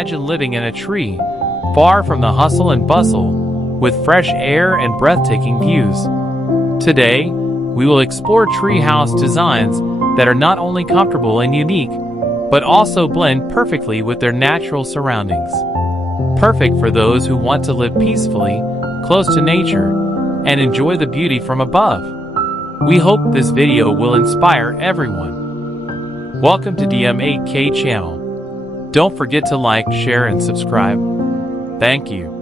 imagine living in a tree, far from the hustle and bustle, with fresh air and breathtaking views. Today, we will explore treehouse designs that are not only comfortable and unique, but also blend perfectly with their natural surroundings. Perfect for those who want to live peacefully, close to nature, and enjoy the beauty from above. We hope this video will inspire everyone. Welcome to DM8K channel. Don't forget to like, share, and subscribe. Thank you.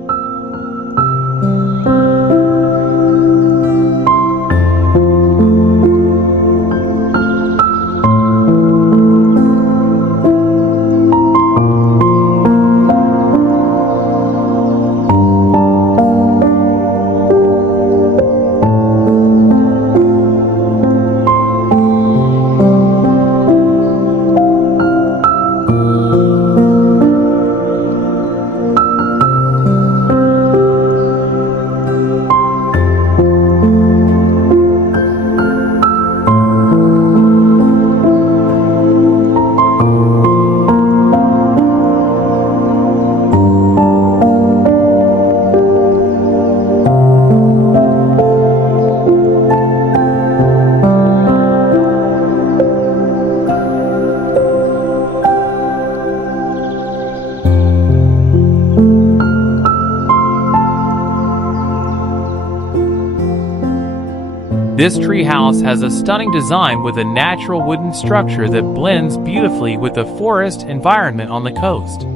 This treehouse has a stunning design with a natural wooden structure that blends beautifully with the forest environment on the coast.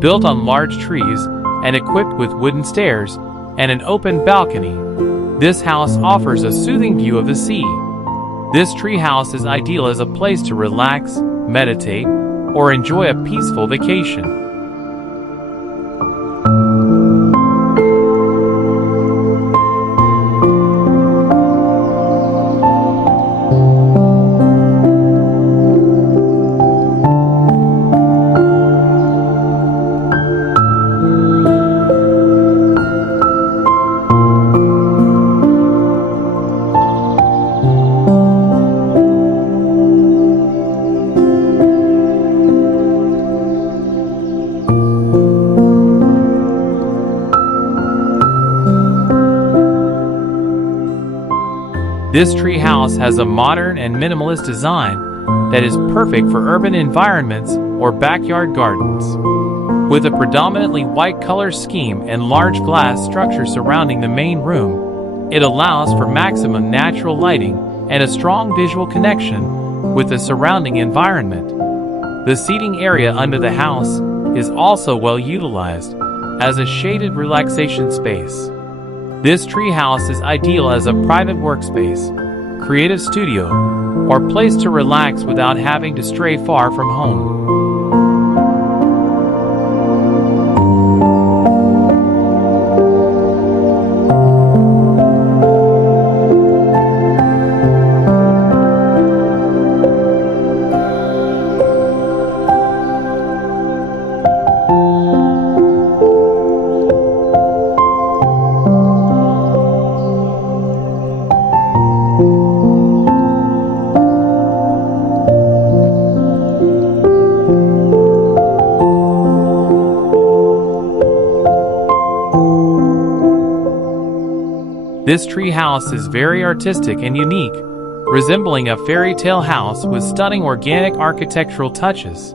Built on large trees and equipped with wooden stairs and an open balcony, this house offers a soothing view of the sea. This treehouse is ideal as a place to relax, meditate, or enjoy a peaceful vacation. This treehouse has a modern and minimalist design that is perfect for urban environments or backyard gardens. With a predominantly white color scheme and large glass structure surrounding the main room, it allows for maximum natural lighting and a strong visual connection with the surrounding environment. The seating area under the house is also well utilized as a shaded relaxation space. This treehouse is ideal as a private workspace, creative studio, or place to relax without having to stray far from home. This treehouse is very artistic and unique, resembling a fairy tale house with stunning organic architectural touches.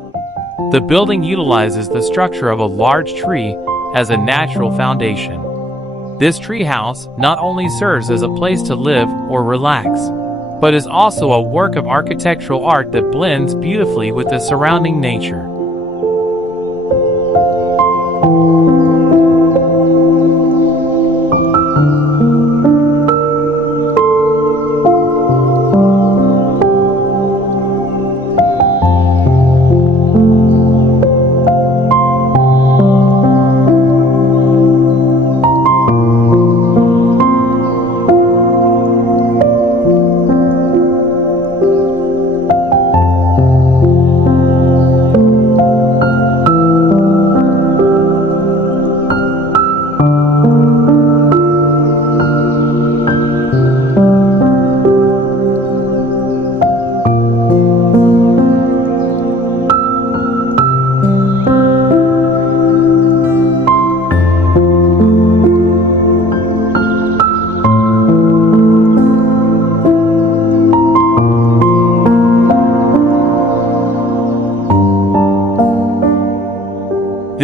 The building utilizes the structure of a large tree as a natural foundation. This treehouse not only serves as a place to live or relax, but is also a work of architectural art that blends beautifully with the surrounding nature.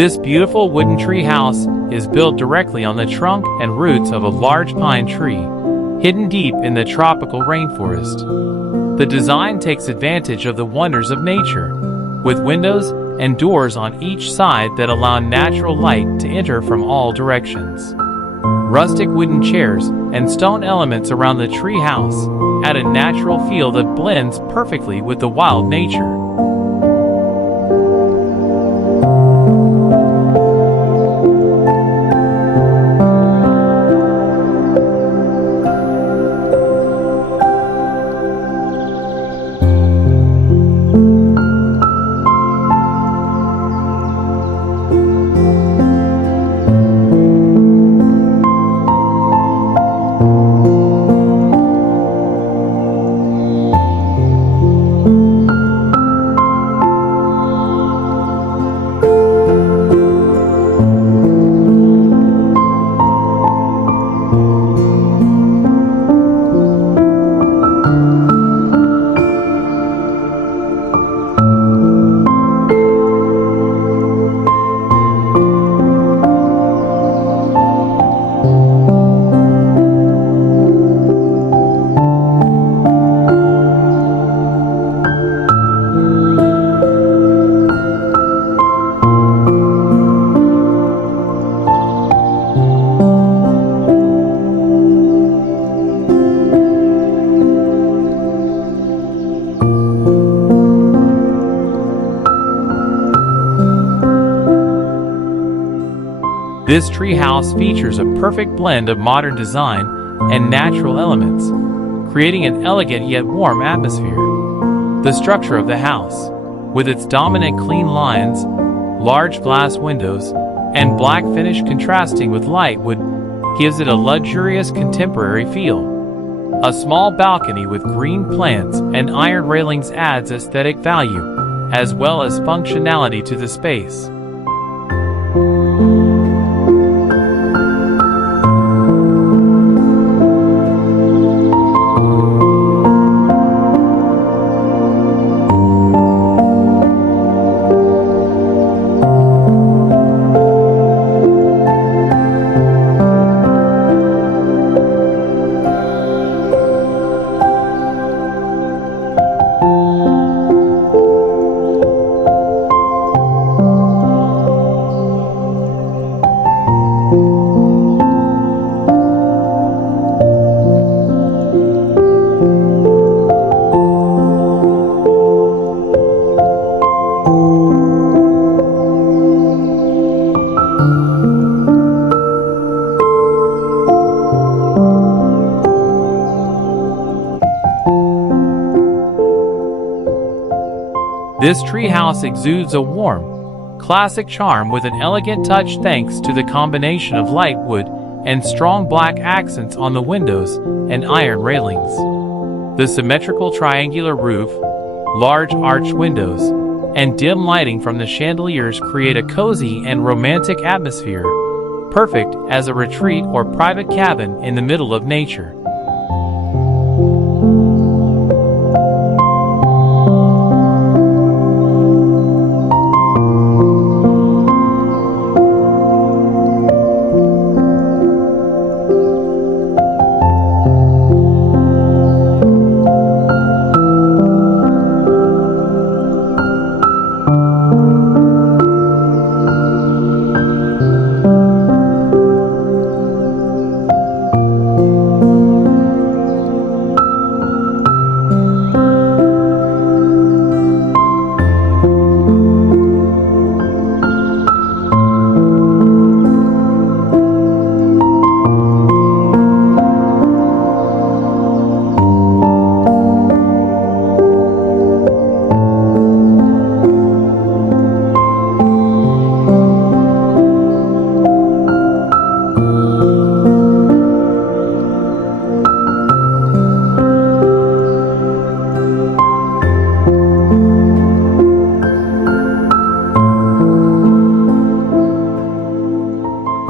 This beautiful wooden tree house is built directly on the trunk and roots of a large pine tree, hidden deep in the tropical rainforest. The design takes advantage of the wonders of nature, with windows and doors on each side that allow natural light to enter from all directions. Rustic wooden chairs and stone elements around the tree house add a natural feel that blends perfectly with the wild nature. This tree house features a perfect blend of modern design and natural elements, creating an elegant yet warm atmosphere. The structure of the house, with its dominant clean lines, large glass windows, and black finish contrasting with light wood, gives it a luxurious contemporary feel. A small balcony with green plants and iron railings adds aesthetic value, as well as functionality to the space. This treehouse exudes a warm, classic charm with an elegant touch thanks to the combination of light wood and strong black accents on the windows and iron railings. The symmetrical triangular roof, large arched windows, and dim lighting from the chandeliers create a cozy and romantic atmosphere, perfect as a retreat or private cabin in the middle of nature.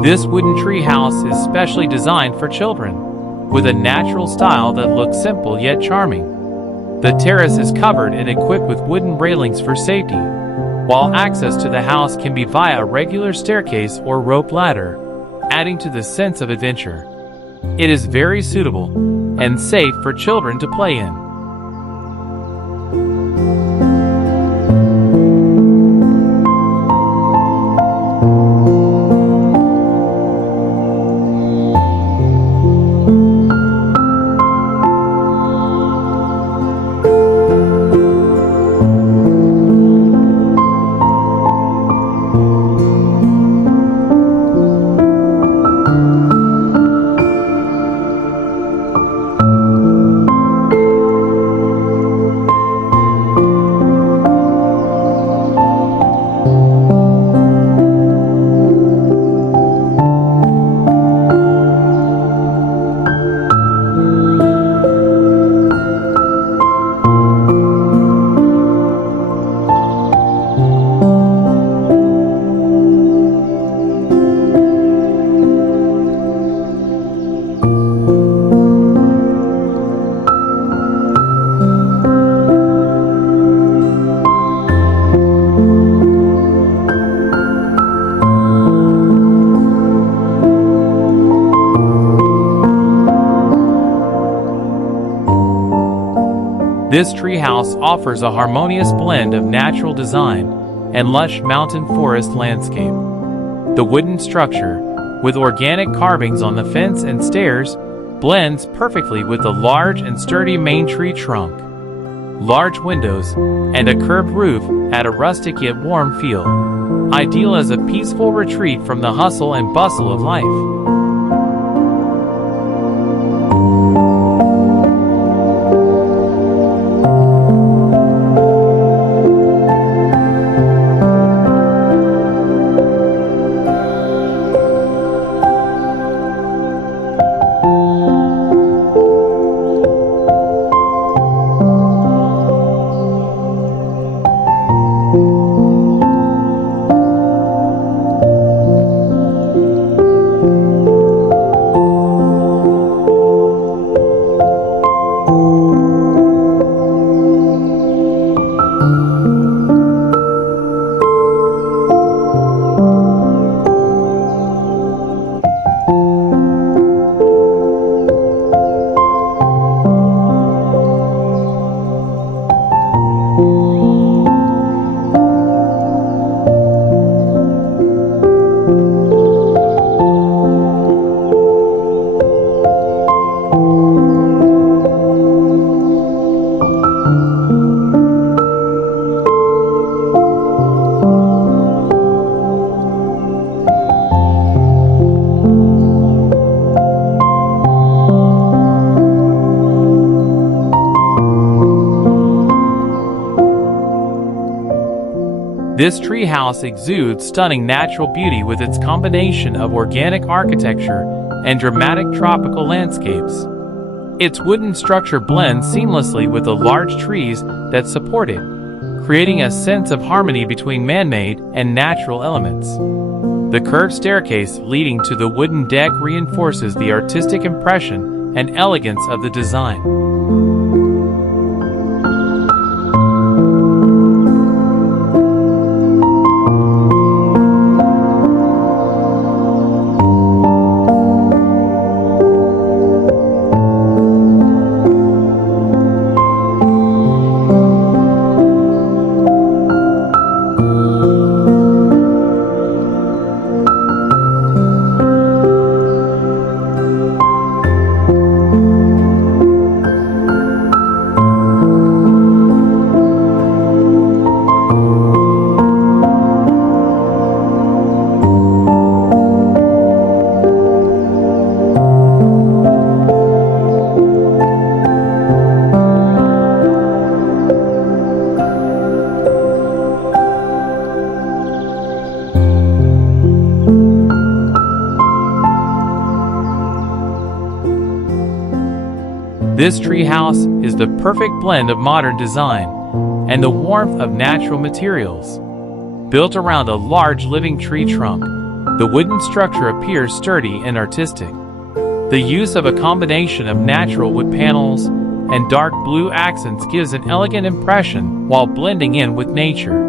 This wooden tree house is specially designed for children, with a natural style that looks simple yet charming. The terrace is covered and equipped with wooden railings for safety, while access to the house can be via a regular staircase or rope ladder, adding to the sense of adventure. It is very suitable and safe for children to play in. This treehouse offers a harmonious blend of natural design and lush mountain forest landscape. The wooden structure, with organic carvings on the fence and stairs, blends perfectly with the large and sturdy main tree trunk. Large windows and a curved roof add a rustic yet warm feel, ideal as a peaceful retreat from the hustle and bustle of life. This treehouse exudes stunning natural beauty with its combination of organic architecture and dramatic tropical landscapes. Its wooden structure blends seamlessly with the large trees that support it, creating a sense of harmony between man-made and natural elements. The curved staircase leading to the wooden deck reinforces the artistic impression and elegance of the design. This treehouse is the perfect blend of modern design and the warmth of natural materials. Built around a large living tree trunk, the wooden structure appears sturdy and artistic. The use of a combination of natural wood panels and dark blue accents gives an elegant impression while blending in with nature.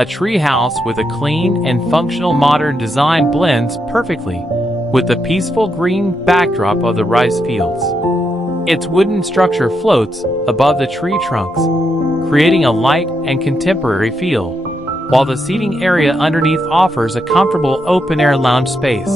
A tree house with a clean and functional modern design blends perfectly with the peaceful green backdrop of the rice fields. Its wooden structure floats above the tree trunks, creating a light and contemporary feel, while the seating area underneath offers a comfortable open-air lounge space.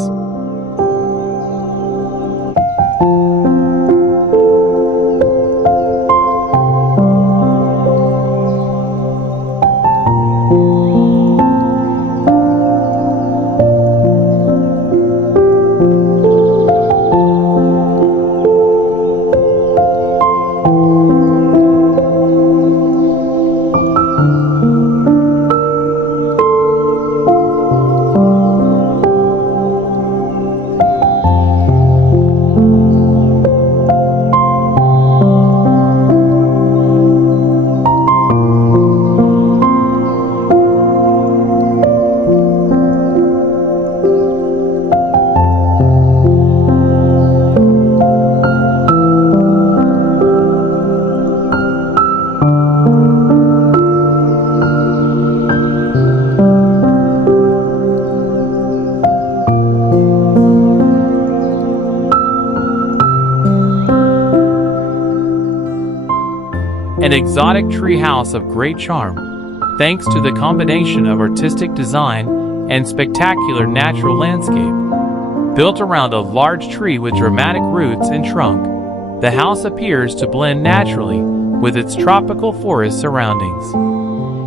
An exotic tree house of great charm, thanks to the combination of artistic design and spectacular natural landscape. Built around a large tree with dramatic roots and trunk, the house appears to blend naturally with its tropical forest surroundings.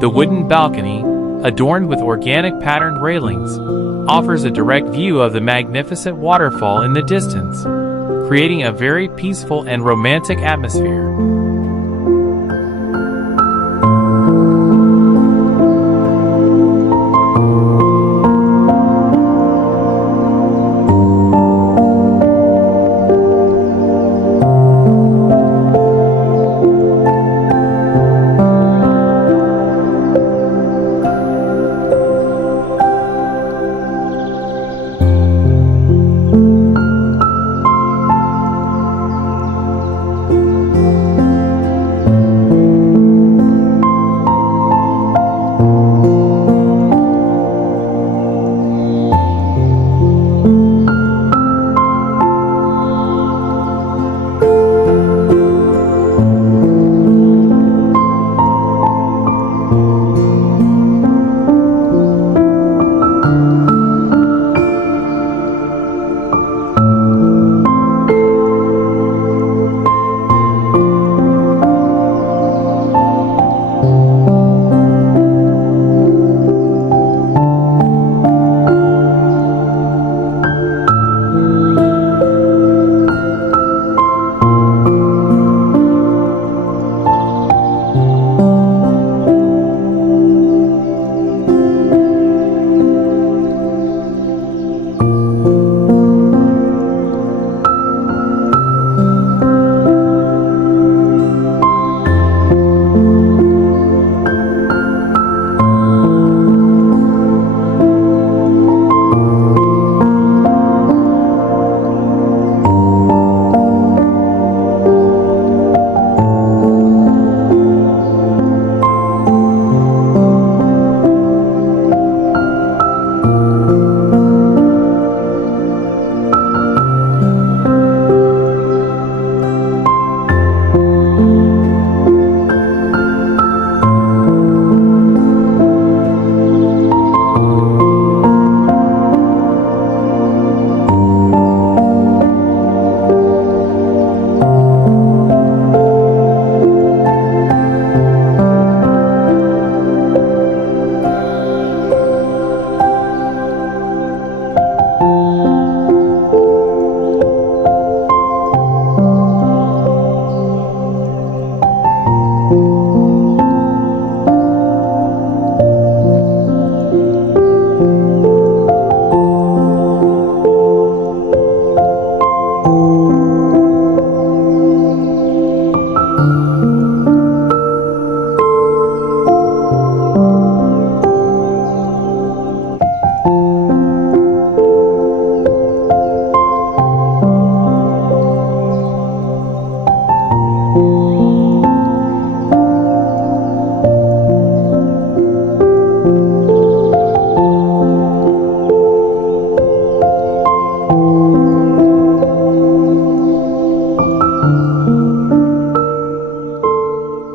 The wooden balcony, adorned with organic patterned railings, offers a direct view of the magnificent waterfall in the distance, creating a very peaceful and romantic atmosphere.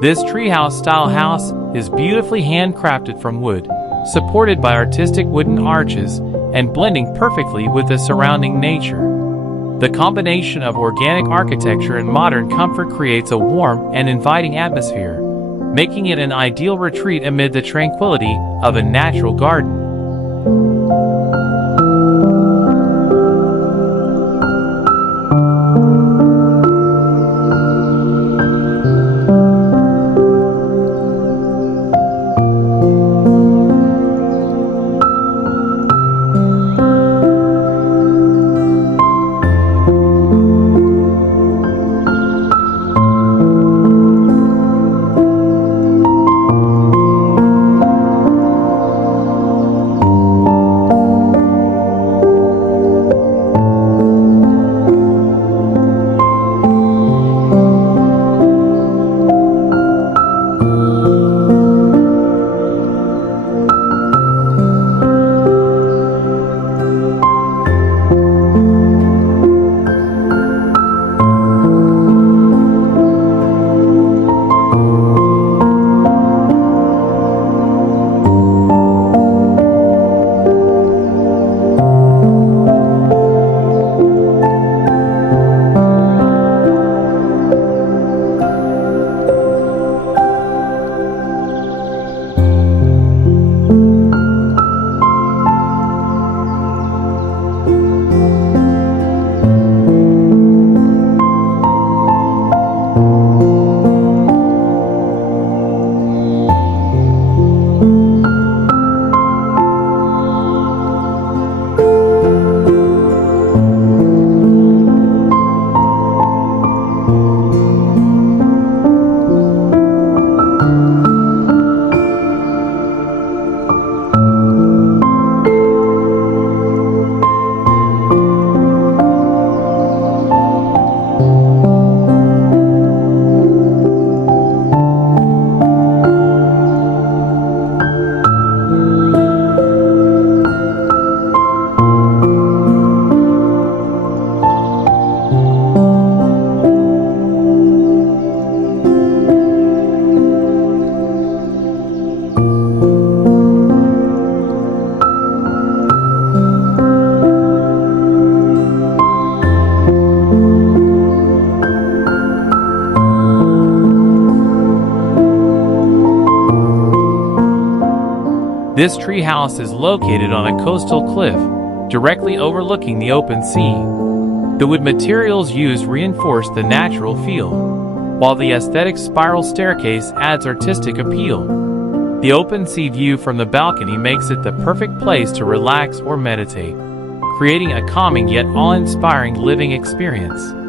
This treehouse style house is beautifully handcrafted from wood, supported by artistic wooden arches and blending perfectly with the surrounding nature. The combination of organic architecture and modern comfort creates a warm and inviting atmosphere, making it an ideal retreat amid the tranquility of a natural garden. This treehouse is located on a coastal cliff, directly overlooking the open sea. The wood materials used reinforce the natural feel, while the aesthetic spiral staircase adds artistic appeal. The open sea view from the balcony makes it the perfect place to relax or meditate, creating a calming yet awe-inspiring living experience.